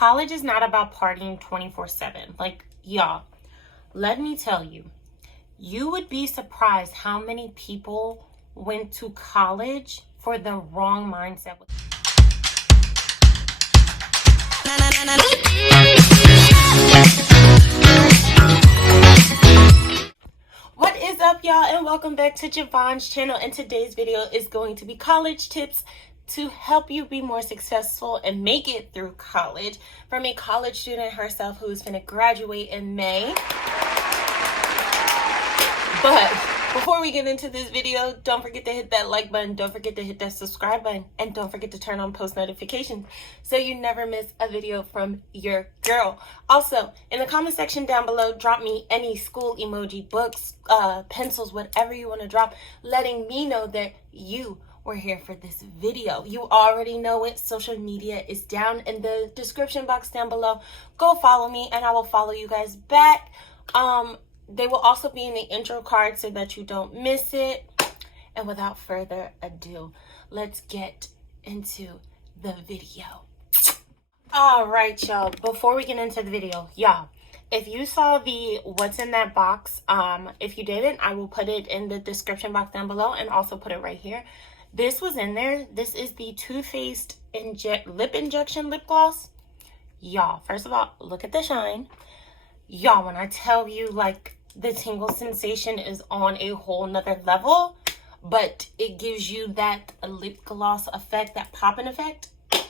college is not about partying 24/7. Like, y'all, let me tell you, you would be surprised how many people went to college for the wrong mindset. What is up, y'all, and welcome back to Jovonne's channel. And today's video is going to be college tips to help you be more successful and make it through college from a college student herself who's going to graduate in May. But before we get into this video, don't forget to hit that like button, don't forget to hit that subscribe button, and don't forget to turn on post notifications so you never miss a video from your girl. Also, in the comment section down below, drop me any school emoji, books, pencils, whatever you want to drop, letting me know that you were here for this video. You already know it. Social media is down in the description box down below. Go follow me and I will follow you guys back. They will also be in the intro card so that you don't miss it. And without further ado, let's get into the video. All right, y'all. Before we get into the video, y'all, if you saw the what's in that box, if you didn't, I will put it in the description box down below and also put it right here. This was in there. This is the Too Faced lip injection lip gloss. Y'all, first of all, look at the shine. Y'all, when I tell you, like, the tingle sensation is on a whole nother level, but it gives you that lip gloss effect, that popping effect.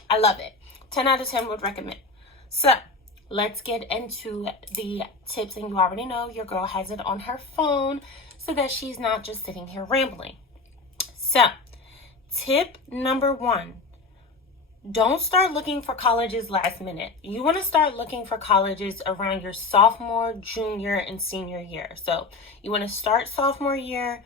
I love it. 10 out of 10 would recommend. So let's get into the tips. And you already know your girl has it on her phone so that she's not just sitting here rambling. So tip number 1. Don't start looking for colleges last minute. You want to start looking for colleges around your sophomore, junior, and senior year. So you want to start sophomore year,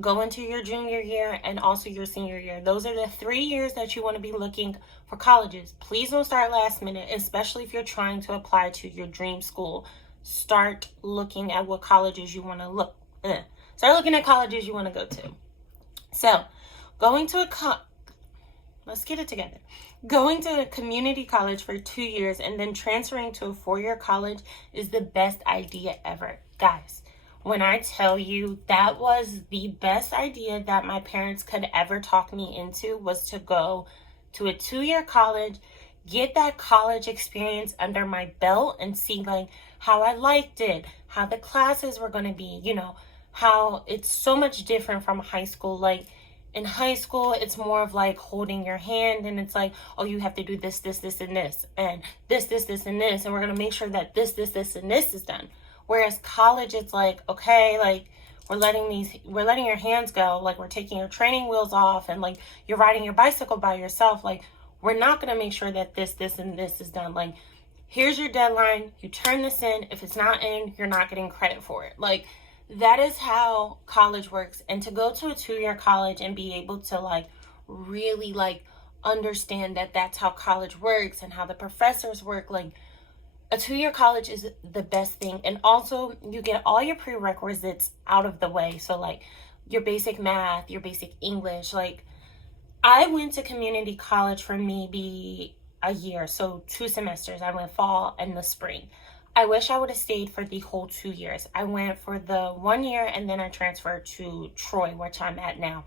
go into your junior year, and also your senior year. Those are the 3 years that you want to be looking for colleges. Please don't start last minute, especially if you're trying to apply to your dream school. Start looking at what colleges you want to Start looking at colleges you want to go to. So going to let's get it together. Going to a community college for 2 years and then transferring to a 4-year college is the best idea ever. Guys, when I tell you that was the best idea that my parents could ever talk me into, was to go to a 2-year college, get that college experience under my belt and see like how I liked it, how the classes were going to be, you know, how it's so much different from high school. Like, in high school, it's more of like holding your hand and it's like, oh, you have to do this, this, this, and this, and this, and this, and we're going to make sure that this, and this is done. Whereas college, it's like, okay, like we're letting your hands go, like we're taking your training wheels off and like you're riding your bicycle by yourself. Like, we're not going to make sure that this, and this is done. Like, here's your deadline. You turn this in. If it's not in, you're not getting credit for it. Like, that is how college works. And to go to a 2-year college and be able to like really like understand that that's how college works and how the professors work, like a 2-year college is the best thing. And also you get all your prerequisites out of the way. So like your basic math, your basic English. Like, I went to community college for maybe a year, so 2 semesters. I went fall and the spring. I wish I would have stayed for the whole 2 years. I went for the 1 year and then I transferred to Troy, which I'm at now.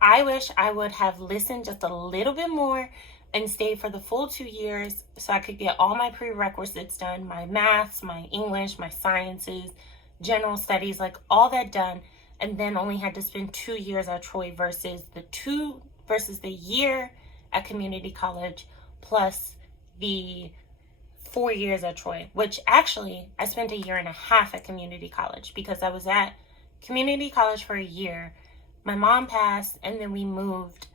I wish I would have listened just a little bit more and stayed for the full 2 years so I could get all my prerequisites done, my maths, my English, my sciences, general studies, like all that done, and then only had to spend 2 years at Troy versus the year at community college plus the 4 years at Troy, which actually I spent 1.5 years at community college because I was at community college for a year. My mom passed and then we moved,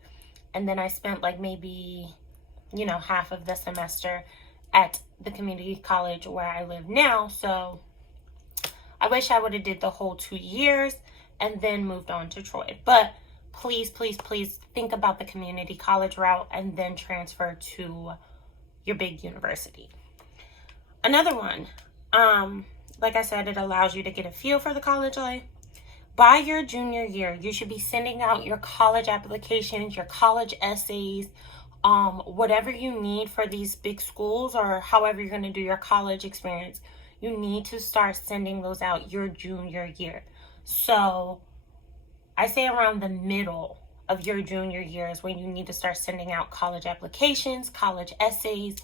and then I spent like maybe, you know, half of the semester at the community college where I live now. So I wish I would have did the whole 2 years and then moved on to Troy. But please, please, please think about the community college route and then transfer to your big university. Another one, like I said, it allows you to get a feel for the college life. By your junior year, you should be sending out your college applications, your college essays, Whatever you need for these big schools or however you're going to do your college experience, you need to start sending those out your junior year. So I say around the middle of your junior year is when you need to start sending out college applications, college essays.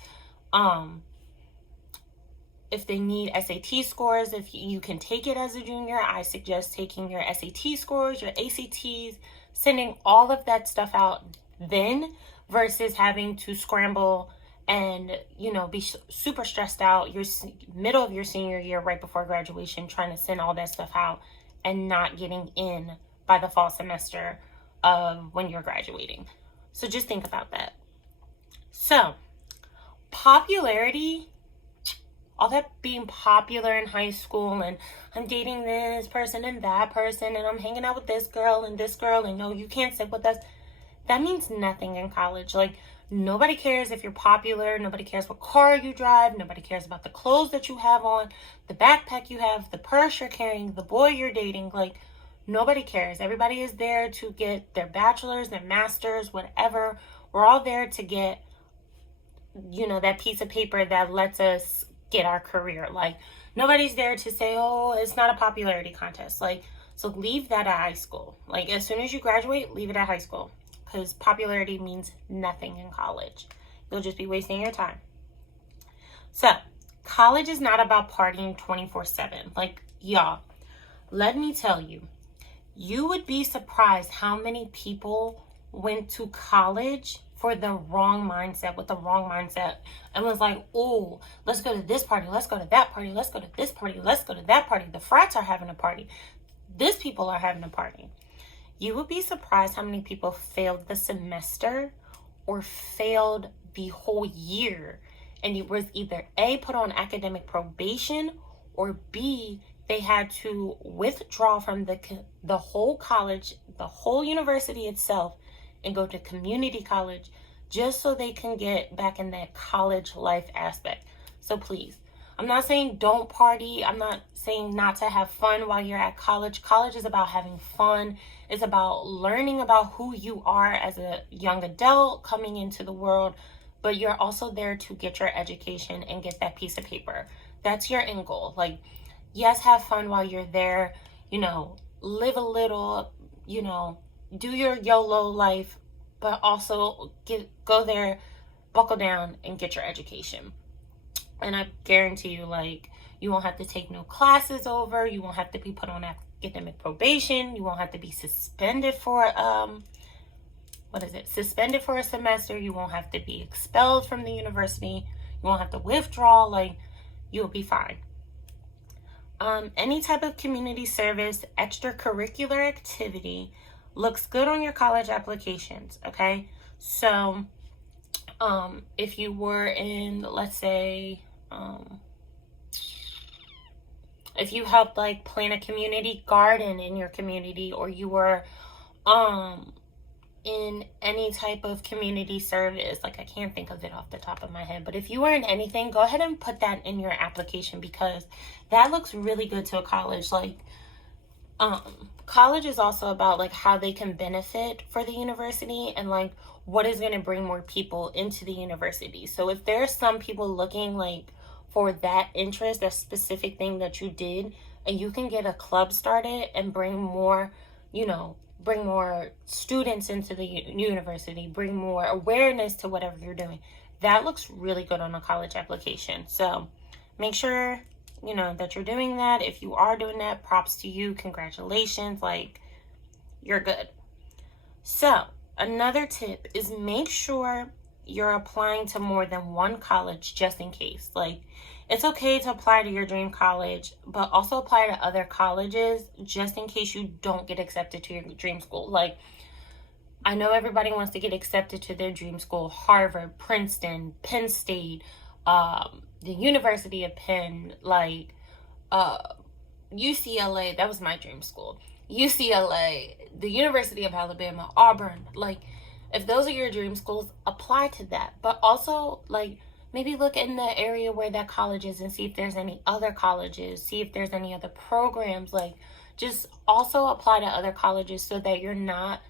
If they need SAT scores, if you can take it as a junior, I suggest taking your SAT scores, your ACTs, sending all of that stuff out then versus having to scramble and, be super stressed out your middle of your senior year right before graduation, trying to send all that stuff out and not getting in by the fall semester of when you're graduating. So just think about that. So popularity, all that being popular in high school and I'm dating this person and that person and I'm hanging out with this girl and no, you can't sit with us. That means nothing in college. Like, nobody cares if you're popular. Nobody cares what car you drive. Nobody cares about the clothes that you have on, the backpack you have, the purse you're carrying, the boy you're dating. Like, nobody cares. Everybody is there to get their bachelor's, their master's, whatever. We're all there to get, that piece of paper that lets us get our career. Like, nobody's there to say, oh, it's not a popularity contest. Like, so leave that at high school. Like, as soon as you graduate, leave it at high school. Because popularity means nothing in college. You'll just be wasting your time. So, college is not about partying 24/7. Like, y'all, let me tell you, you would be surprised how many people went to college for the wrong mindset, with the wrong mindset, and was like, oh, let's go to this party, let's go to that party, let's go to this party, let's go to that party. The frats are having a party. These people are having a party. You would be surprised how many people failed the semester or failed the whole year. And it was either A, put on academic probation, or B, they had to withdraw from the whole college, the whole university itself, and go to community college just so they can get back in that college life aspect. So please, I'm not saying don't party. I'm not saying not to have fun while you're at college. College is about having fun. It's about learning about who you are as a young adult coming into the world, but you're also there to get your education and get that piece of paper. That's your end goal. Like, yes, have fun while you're there, live a little, do your YOLO life, but also go there, buckle down, and get your education. And I guarantee you, like, you won't have to take no classes over. You won't have to be put on academic probation. You won't have to be suspended for, suspended for a semester. You won't have to be expelled from the university. You won't have to withdraw. Like, you'll be fine. Any type of community service, extracurricular activity looks good on your college applications, okay? So, if you were in, let's say, if you helped like plant a community garden in your community, or you were in any type of community service, like I can't think of it off the top of my head, but if you were in anything, go ahead and put that in your application, because that looks really good to a college. Like, college is also about like how they can benefit for the university and like what is going to bring more people into the university. So if there's some people looking like for that interest, that specific thing that you did, and you can get a club started and bring more, bring more students into the university, bring more awareness to whatever you're doing, that looks really good on a college application. So make sure, that you're doing that. If you are doing that, props to you. Congratulations. Like, you're good. So another tip is make sure you're applying to more than one college just in case. Like, it's okay to apply to your dream college, but also apply to other colleges just in case you don't get accepted to your dream school. Like, I know everybody wants to get accepted to their dream school, Harvard, Princeton, Penn State, the University of Penn, like UCLA, that was my dream school. UCLA, the University of Alabama, Auburn. Like, if those are your dream schools, apply to that. But also, like, maybe look in the area where that college is and see if there's any other colleges, see if there's any other programs. Like, just also apply to other colleges so that you're not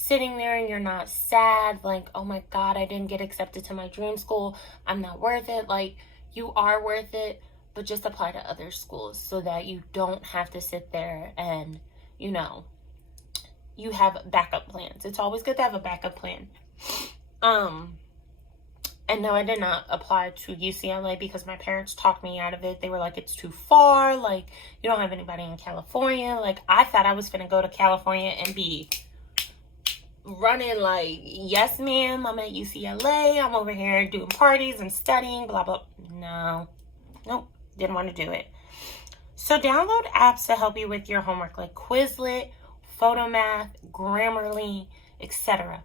sitting there and you're not sad, like, oh my God, I didn't get accepted to my dream school, I'm not worth it. Like, you are worth it, but just apply to other schools so that you don't have to sit there and, you know, you have backup plans. It's always good to have a backup plan. And no, I did not apply to UCLA because my parents talked me out of it. They were like, it's too far. Like, you don't have anybody in California. Like, I thought I was going to go to California and be running like, yes, ma'am, I'm at UCLA. I'm over here doing parties and studying, blah, blah. No, nope, didn't want to do it. So download apps to help you with your homework like Quizlet, Photomath, Grammarly, etc.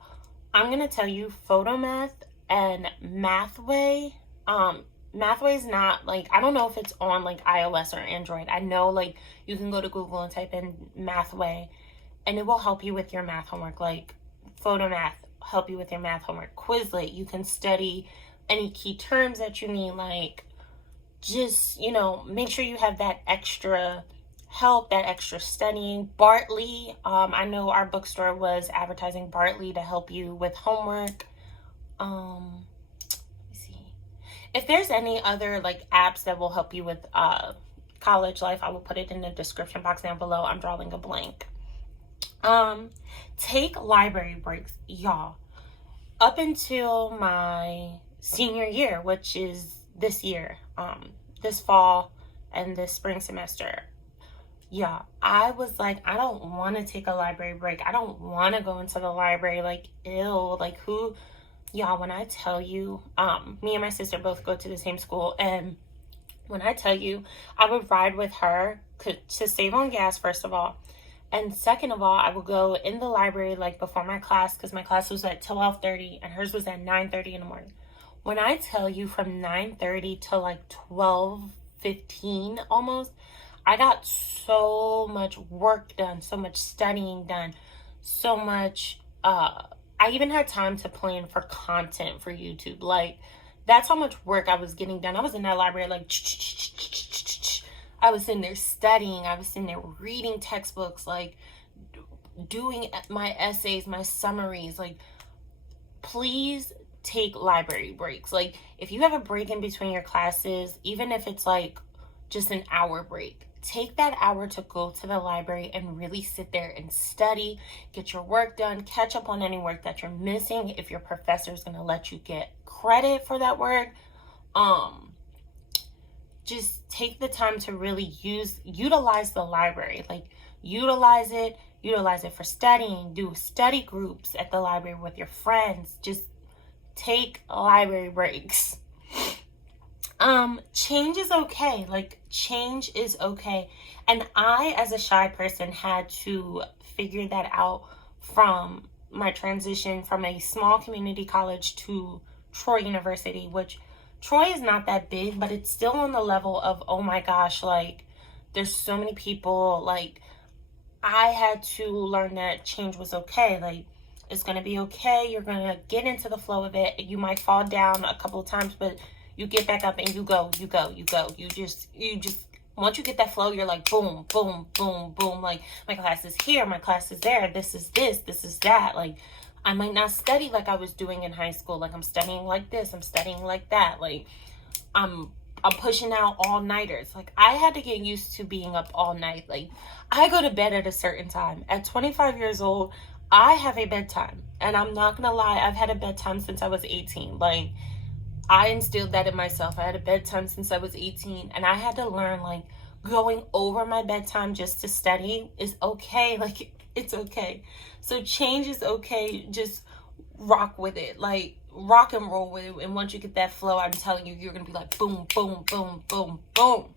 I'm going to tell you, Photomath and Mathway, Mathway is not, like, I don't know if it's on like iOS or Android. I know, like, you can go to Google and type in Mathway and it will help you with your math homework. Like, Photomath help you with your math homework. Quizlet, you can study any key terms that you need. Like, just, you know, make sure you have that extra help, that extra studying. Bartley, I know our bookstore was advertising Bartley to help you with homework. Let me see. If there's any other like apps that will help you with college life, I will put it in the description box down below. I'm drawing a blank. Take library breaks, y'all. Up until my senior year, which is this year, this fall and this spring semester, yeah, I was like, I don't want to take a library break. I don't want to go into the library. Like, ew, like, who? Y'all, when I tell you, me and my sister both go to the same school, and when I tell you, I would ride with her to save on gas, first of all, and second of all, I would go in the library like before my class, because my class was at 12:30 and hers was at 9:30 in the morning. When I tell you, from 9:30 to like 12:15 almost, I got so much work done, so much studying done, so much, I even had time to plan for content for YouTube. Like, that's how much work I was getting done. I was in that library like, I was sitting there studying. I was sitting there reading textbooks, like doing my essays, my summaries. Like, please take library breaks. Like, if you have a break in between your classes, even if it's like just an hour break, take that hour to go to the library and really sit there and study, get your work done, catch up on any work that you're missing. If your professor is going to let you get credit for that work, just take the time to really utilize the library. Like, utilize it for studying, do study groups at the library with your friends. Just take library breaks. Change is okay. Like, change is okay. And I, as a shy person, had to figure that out from my transition from a small community college to Troy University, which Troy is not that big, but it's still on the level of, oh my gosh, like, there's so many people. Like, I had to learn that change was okay. Like, it's going to be okay. You're going to get into the flow of it. You might fall down a couple of times, but you get back up and you go. You just, once you get that flow, you're like, boom, boom, boom, boom. Like, my class is here, my class is there. This is that. Like, I might not study like I was doing in high school. Like, I'm studying like this, I'm studying like that. Like, I'm pushing out all-nighters. Like, I had to get used to being up all night. Like, I go to bed at a certain time. At 25 years old, I have a bedtime. And I'm not gonna lie, I've had a bedtime since I was 18. Like, I instilled that in myself. I had a bedtime since I was 18, and I had to learn, like, going over my bedtime just to study is okay. Like, it's okay. So change is okay. Just rock with it. Like, rock and roll with it. And once you get that flow, I'm telling you, you're going to be like, boom, boom, boom, boom, boom.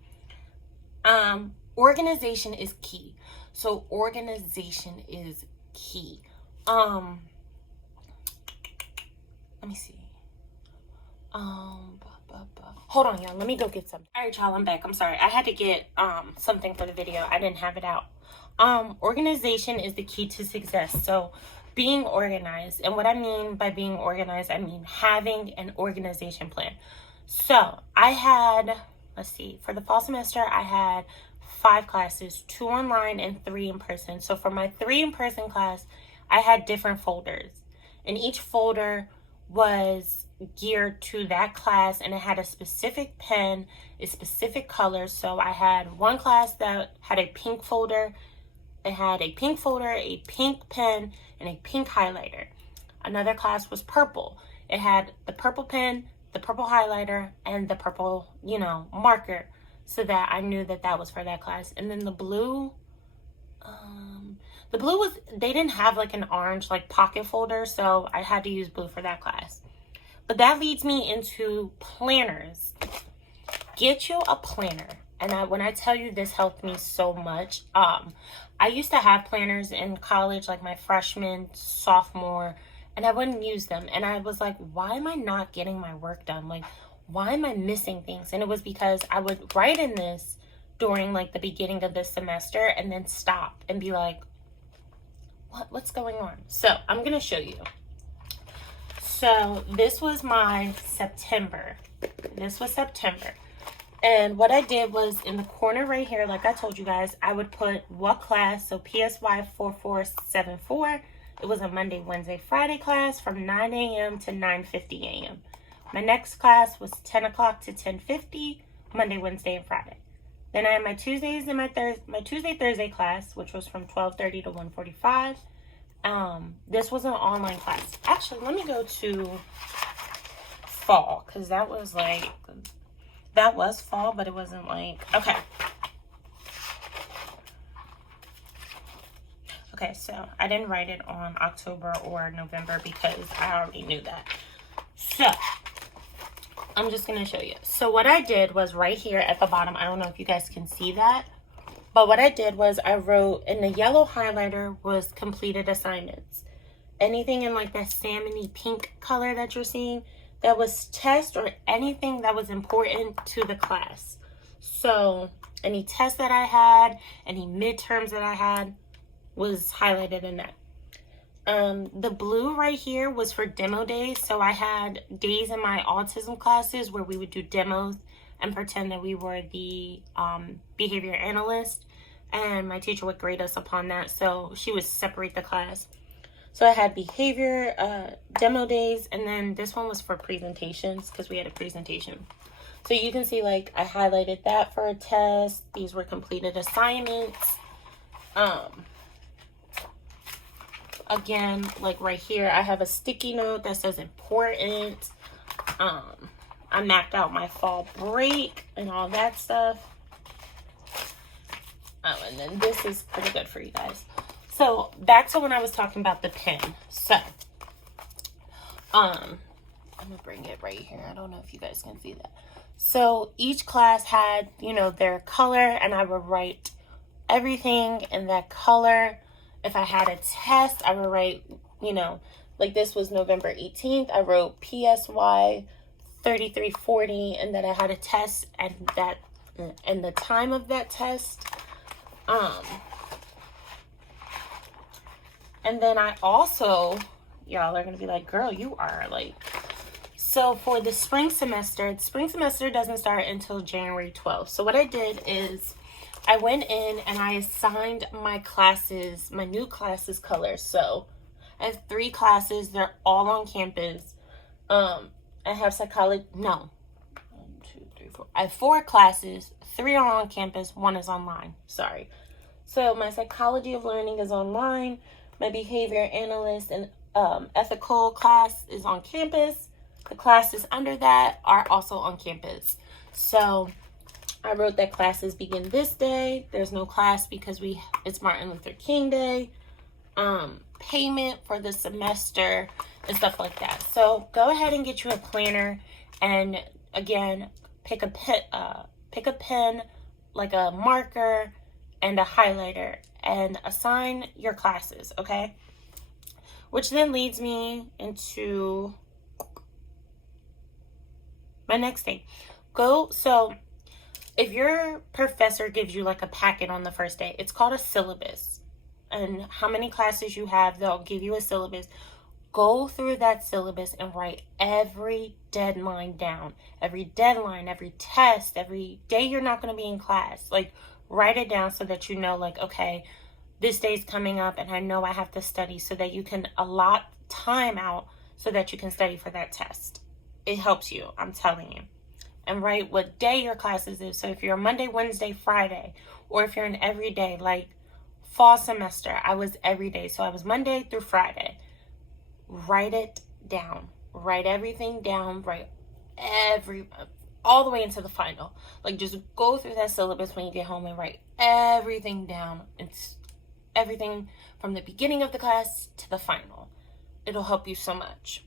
Organization is key. So organization is key. Let me see. Hold on, y'all. Let me go get something. All right, y'all, I'm back. I'm sorry. I had to get something for the video. I didn't have it out. Organization is the key to success. So being organized, and what I mean by being organized, I mean having an organization plan. So I had, let's see, for the fall semester, I had 5 classes, 2 online and 3 in person. So for my 3 in person class, I had different folders, and each folder was geared to that class, and it had a specific pen, a specific color. So I had one class that had a pink folder. It had a pink folder, a pink pen, and a pink highlighter. Another class was purple. It had the purple pen, the purple highlighter, and the purple, marker, so that I knew that that was for that class. And then the blue was, they didn't have like an orange like pocket folder, so I had to use blue for that class. But that leads me into planners. Get you a planner. And when I tell you this helped me so much, I used to have planners in college, like my freshman, sophomore, and I wouldn't use them. And I was like, why am I not getting my work done? Like, why am I missing things? And it was because I would write in this during like the beginning of the semester and then stop and be like, what's going on? So I'm going to show you. So this was my September. This was September. And what I did was in the corner right here, like I told you guys, I would put what class. So PSY 4474. It was a Monday, Wednesday, Friday class from 9 a.m. to 9:50 a.m. My next class was 10 o'clock to 10:50, Monday, Wednesday, and Friday. Then I had my Tuesdays and my Tuesday, Thursday class, which was from 12:30 to 1:45. This was an online class. Actually, let me go to fall, because that was fall, but it wasn't like, okay. Okay, so I didn't write it on October or November because I already knew that. So I'm just going to show you. So what I did was right here at the bottom, I don't know if you guys can see that, but what I did was I wrote in the yellow highlighter was completed assignments. Anything in like that salmony pink color that you're seeing, that was test or anything that was important to the class. So any tests that I had, any midterms that I had was highlighted in that. The blue right here was for demo days. So I had days in my autism classes where we would do demos and pretend that we were the behavior analyst, and my teacher would grade us upon that. So she would separate the class. So I had behavior demo days, and then this one was for presentations because we had a presentation. So you can see like I highlighted that for a test. These were completed assignments. Again, like right here, I have a sticky note that says important. I mapped out my fall break and all that stuff. And then this is pretty good for you guys. So back to when I was talking about the pen. So, I'm gonna bring it right here. I don't know if you guys can see that. So each class had, their color, and I would write everything in that color. If I had a test, I would write, like this was November 18th. I wrote PSY 3340, and then I had a test and the time of that test. And then I also, y'all are going to be like, girl, you are like, so for the spring semester doesn't start until January 12th. So what I did is I went in and I assigned my new classes colors. So I have 3 classes. They're all on campus. I have psychology. No. 1, 2, 3, 4. I have 4 classes. 3 are on campus. 1 is online. Sorry. So my psychology of learning is online. My behavior analyst and ethical class is on campus. The classes under that are also on campus. So I wrote that classes begin this day. There's no class because it's Martin Luther King Day. Payment for the semester and stuff like that. So go ahead and get you a planner, and again, pick a pen, like a marker and a highlighter, and assign your classes, okay? Which then leads me into my next thing. So if your professor gives you like a packet on the first day, it's called a syllabus. And how many classes you have, they'll give you a syllabus. Go through that syllabus and write every deadline down. Every deadline, every test, every day you're not going to be in class. Like, write it down so that you know, like, okay, this day's coming up and I know I have to study, so that you can allot time out so that you can study for that test. It helps you, I'm telling you. And write what day your classes is. So if you're a Monday, Wednesday, Friday, or if you're an everyday, like fall semester, I was every day. So I was Monday through Friday. Write it down. Write everything down. Write all the way into the final. Like, just go through that syllabus when you get home and write everything down. It's everything from the beginning of the class to the final. It'll help you so much.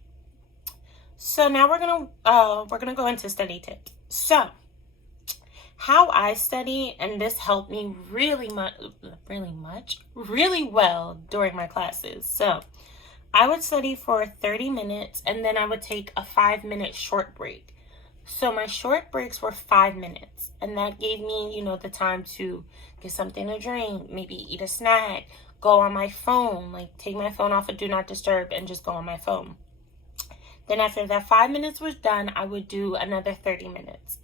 So now we're gonna go into study tips. So how I study, and this helped me really well during my classes. So I would study for 30 minutes and then I would take a 5-minute short break. So my short breaks were 5 minutes, and that gave me, the time to get something to drink, maybe eat a snack, go on my phone, like take my phone off of Do Not Disturb and just go on my phone. Then after that 5 minutes was done, I would do another 30 minutes.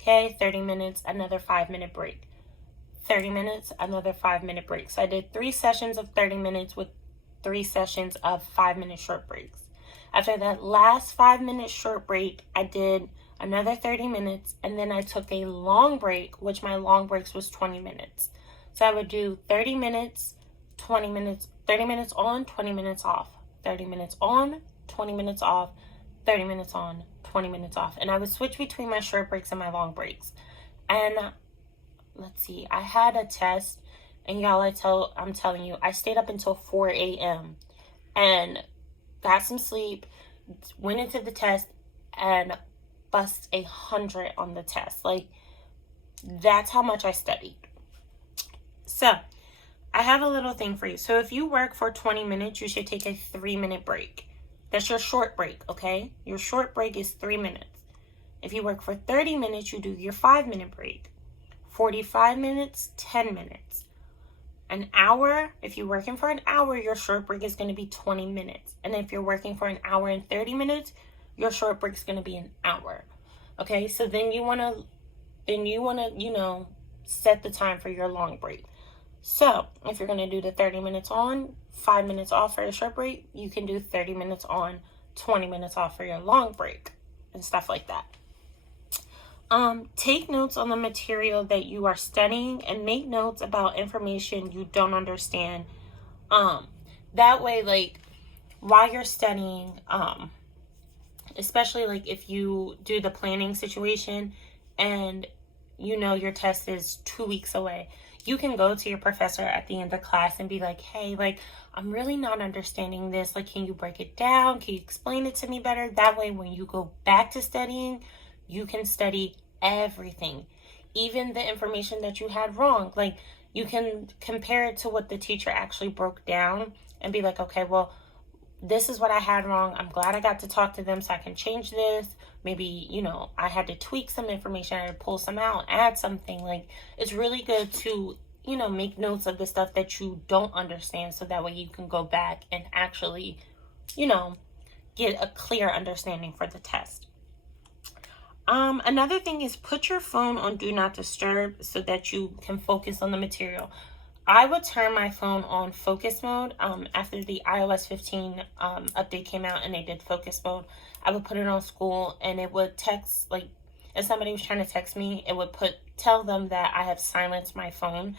Okay, 30 minutes, another 5-minute break. 30 minutes, another 5-minute break. So I did 3 sessions of 30 minutes with 3 sessions of 5-minute short breaks. After that last 5-minute short break, I did another 30 minutes, and then I took a long break, which my long breaks was 20 minutes. So I would do 30 minutes, 20 minutes, 30 minutes on, 20 minutes off, 30 minutes on, 20 minutes off, 30 minutes on, 20 minutes off. And I would switch between my short breaks and my long breaks. And let's see, I had a test, and y'all, I'm telling you, I stayed up until 4 a.m. and got some sleep, went into the test, and bust 100 on the test. Like, that's how much I studied. So I have a little thing for you. So if you work for 20 minutes, you should take a 3-minute break. That's your short break, okay? Your short break is 3 minutes. If you work for 30 minutes, you do your 5-minute break. 45 minutes, 10 minutes. An hour, if you're working for an hour, your short break is going to be 20 minutes. And if you're working for an hour and 30 minutes, your short break is going to be an hour. Okay, so then you want to, set the time for your long break. So if you're going to do the 30 minutes on, 5 minutes off for your short break, you can do 30 minutes on, 20 minutes off for your long break and stuff like that. Take notes on the material that you are studying and make notes about information you don't understand. That way, like, while you're studying, especially like if you do the planning situation and your test is 2 weeks away, you can go to your professor at the end of class and be like, hey, like, I'm really not understanding this. Like, can you break it down? Can you explain it to me better? That way, when you go back to studying, you can study everything, even the information that you had wrong. Like, you can compare it to what the teacher actually broke down and be like, okay, well, this is what I had wrong. I'm glad I got to talk to them so I can change this. Maybe, I had to tweak some information, I had to pull some out, add something. Like, it's really good to, make notes of the stuff that you don't understand, so that way you can go back and actually, get a clear understanding for the test. Another thing is put your phone on Do Not Disturb so that you can focus on the material. I would turn my phone on focus mode. After the iOS 15 update came out and they did focus mode, I would put it on school, and it would text, like, if somebody was trying to text me, it would tell them that I have silenced my phone.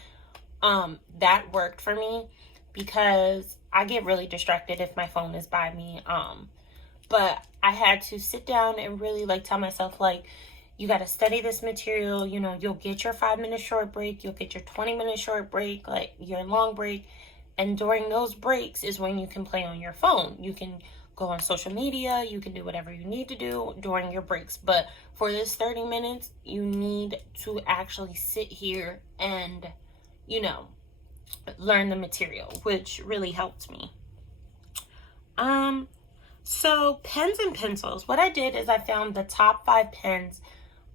That worked for me because I get really distracted if my phone is by me. But I had to sit down and really, like, tell myself, like, you got to study this material. You'll get your 5-minute short break. You'll get your 20-minute short break, like your long break. And during those breaks is when you can play on your phone. You can go on social media. You can do whatever you need to do during your breaks. But for this 30 minutes, you need to actually sit here and, learn the material, which really helped me. So pens and pencils. What I did is I found the top 5 pens.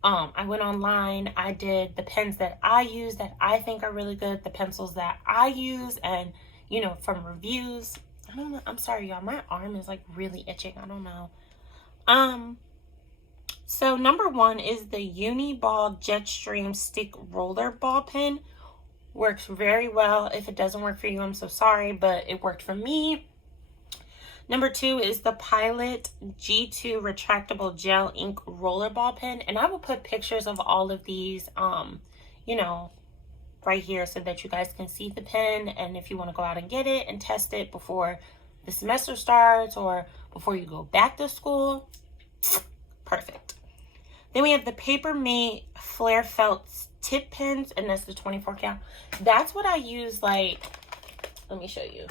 I went online, I did the pens that I use that I think are really good, the pencils that I use, and, from reviews. I don't know, I'm sorry, y'all, my arm is, like, really itching, I don't know. So number 1 is the Uniball Jetstream Stick Roller Ball Pen. Works very well. If it doesn't work for you, I'm so sorry, but it worked for me. Number 2 is the Pilot G2 retractable gel ink rollerball pen, and I will put pictures of all of these you know, right here so that you guys can see the pen, and if you want to go out and get it and test it before the semester starts or before you go back to school, perfect. Then we have the Paper Mate Flare Felt tip pens, and that's the 24 count. That's what I use, like, let me show you.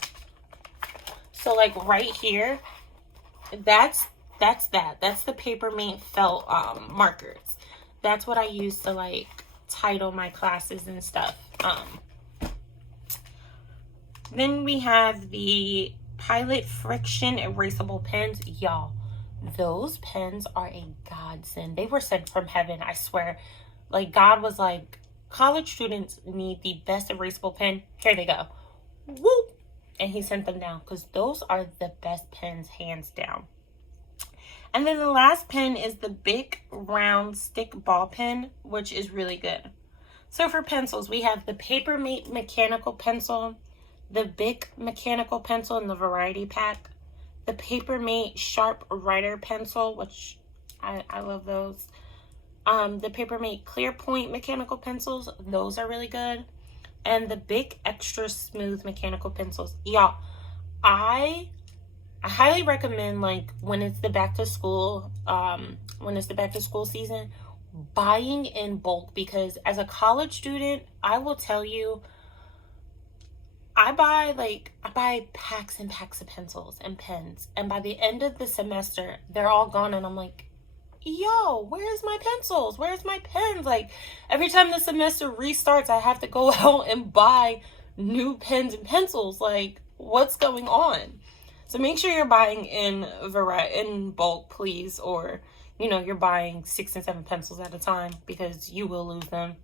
So like right here, that's the Paper Mate felt markers. That's what I use to like title my classes and stuff. Then we have the Pilot Friction erasable pens. Y'all, those pens are a godsend. They were sent from heaven, I swear. Like, God was like, college students need the best erasable pen. Here they go. Whoop! And he sent them down because those are the best pens, hands down. And then the last pen is the Bic round stick ball pen, which is really good. So for pencils, we have the Paper Mate mechanical pencil, the Bic mechanical pencil in the variety pack, the Paper Mate sharp writer pencil, which I love those. The Paper Mate clear point mechanical pencils, those are really good. And the Bic extra smooth mechanical pencils. Y'all, I highly recommend, like, when it's the back to school season, buying in bulk, because as a college student, I will tell you, I buy packs and packs of pencils and pens, and by the end of the semester they're all gone, and I'm like, yo, where's my pencils? Where's my pens? Like, every time the semester restarts, I have to go out and buy new pens and pencils. Like, what's going on? So make sure you're buying in bulk, please, or, you know, you're buying 6 and 7 pencils at a time, because you will lose them.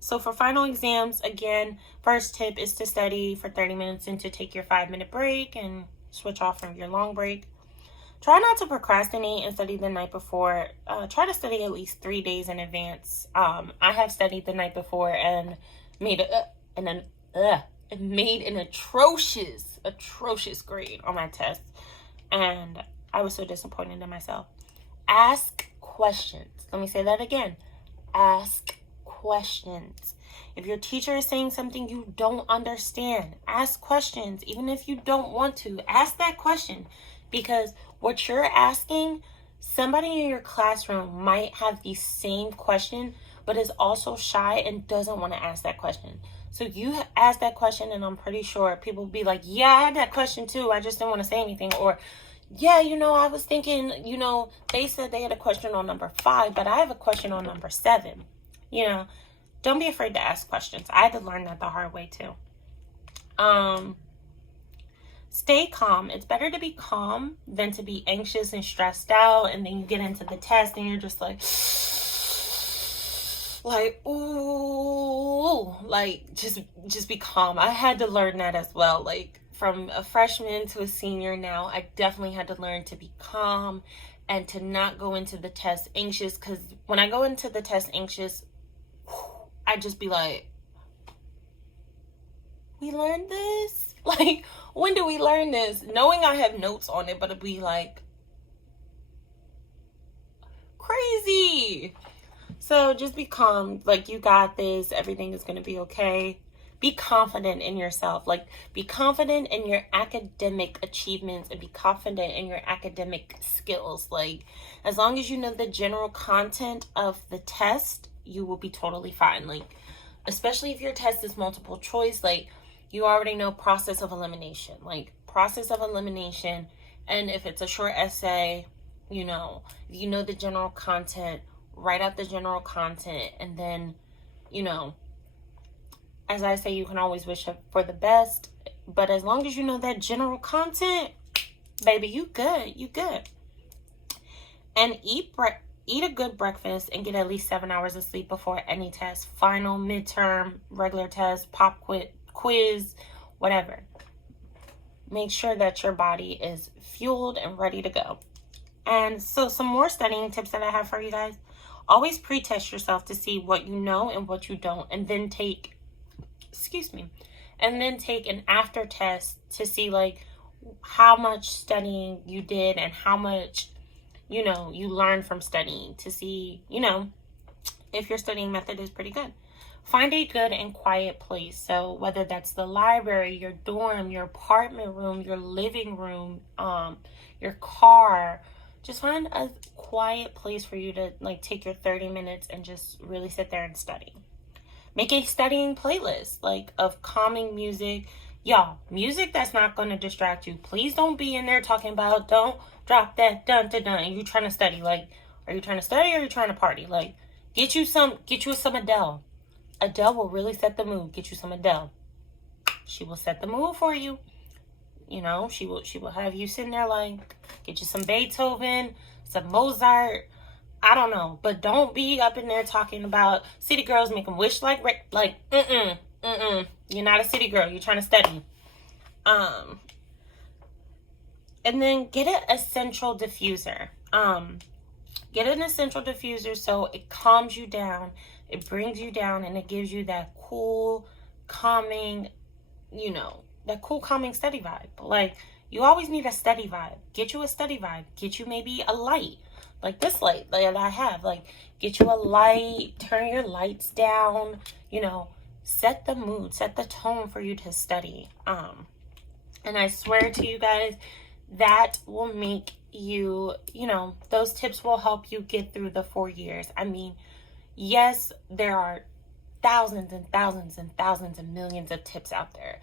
So for final exams, again, first tip is to study for 30 minutes and to take your 5-minute break and switch off from your long break. Try not to procrastinate and study the night before. Try to study at least 3 days in advance. I have studied the night before and made an atrocious grade on my test, and I was so disappointed in myself. Ask questions. Let me say that again. Ask questions. If your teacher is saying something you don't understand, ask questions. Even if you don't want to, ask that question, because what you're asking, somebody in your classroom might have the same question but is also shy and doesn't want to ask that question. So you ask that question, and I'm pretty sure people will be like, yeah, I had that question too, I just didn't want to say anything. Or, yeah, you know, I was thinking, you know, they said they had a question on number 5, but I have a question on number 7. You know, don't be afraid to ask questions. I had to learn that the hard way too. Stay calm. It's better to be calm than to be anxious and stressed out, and then you get into the test and you're just like, ooh, like, just be calm. I had to learn that as well. Like, from a freshman to a senior now, I definitely had to learn to be calm and to not go into the test anxious, because when I go into the test anxious, I just be like, we learned this? Like, when do we learn this? Knowing I have notes on it, but it'd be like crazy. So just be calm. Like, you got this. Everything is going to be okay. Be confident in yourself. Like, be confident in your academic achievements and be confident in your academic skills. Like, as long as you know the general content of the test, you will be totally fine. Like, especially if your test is multiple choice, like, you already know process of elimination. Like, process of elimination. And if it's a short essay, you know, if you know the general content, write out the general content. And then, you know, as I say, you can always wish for the best. But as long as you know that general content, baby, you good. You good. And eat a good breakfast and get at least 7 hours of sleep before any test. Final, midterm, regular test, pop quiz, whatever. Make sure that your body is fueled and ready to go. And so some more studying tips that I have for you guys always pre-test yourself to see what you know and what you don't, and then take, and then take an after test to see like how much studying you did and how much, you know, you learned from studying, to see, you know, if your studying method is pretty good. Find a good and quiet place. So whether that's the library, your dorm, your apartment room, your living room, your car, just find a quiet place for you to like take your 30 minutes and just really sit there and study. Make a studying playlist like of calming music. Y'all, music that's not going to distract you. Please don't be in there talking about, don't drop that dun dun dun, and you trying to study. Like, are you trying to study or are you trying to party? Like, get you some Adele. Adele will really set the mood. Get you some Adele. She will set the mood for you. You know, she will have you sitting there like, get you some Beethoven, some Mozart. I don't know, but don't be up in there talking about city girls make them wish like you're not a city girl. You're trying to study. And then get an essential diffuser. Get an essential diffuser so it calms you down, it brings you down, and it gives you that cool, calming, you know, that cool, calming study vibe. Like, you always need a study vibe. Get you a study vibe. Get you maybe a light, like this light that I have. Like, get you a light, turn your lights down, you know, set the mood, set the tone for you to study. And I swear to you guys, that will make you, you know, those tips will help you get through the 4 years. I mean, yes, there are thousands and thousands and thousands and millions of tips out there.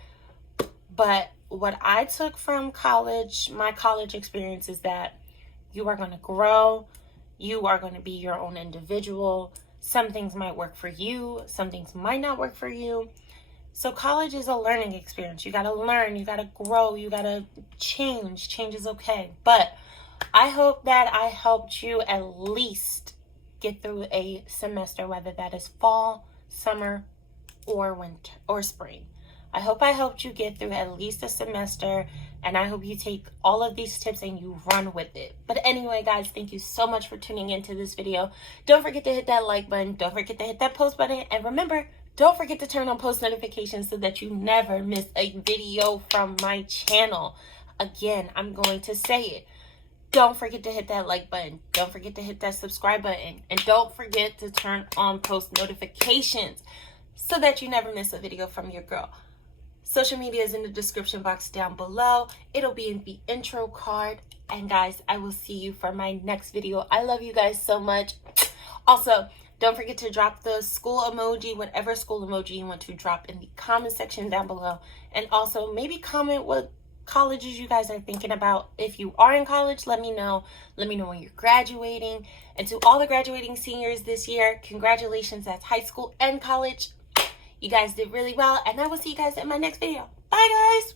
But what I took from college, my college experience, is that you are going to grow. You are going to be your own individual. Some things might work for you. Some things might not work for you. So college is a learning experience. You got to learn. You got to grow. You got to change. Change is okay. But I hope that I helped you at least get through a semester, whether that is fall, summer, or winter, or spring. I hope I helped you get through at least a semester, and I hope you take all of these tips and you run with it. But anyway, guys, thank you so much for tuning into this video. Don't forget to hit that like button. Don't forget to hit that post button. And remember, don't forget to turn on post notifications so that you never miss a video from my channel. Again, I'm going to say it. Don't forget to hit that like button. Don't forget to hit that subscribe button. And don't forget to turn on post notifications so that you never miss a video from your girl. Social media is in the description box down below. It'll be in the intro card. And guys, I will see you for my next video. I love you guys so much. Also, don't forget to drop the school emoji, whatever school emoji you want to drop, in the comment section down below. And also maybe comment what colleges you guys are thinking about. If you are in college, let me know. Let me know when you're graduating. And to all the graduating seniors this year, congratulations. That's high school and college. You guys did really well, and I will see you guys in my next video. Bye, guys.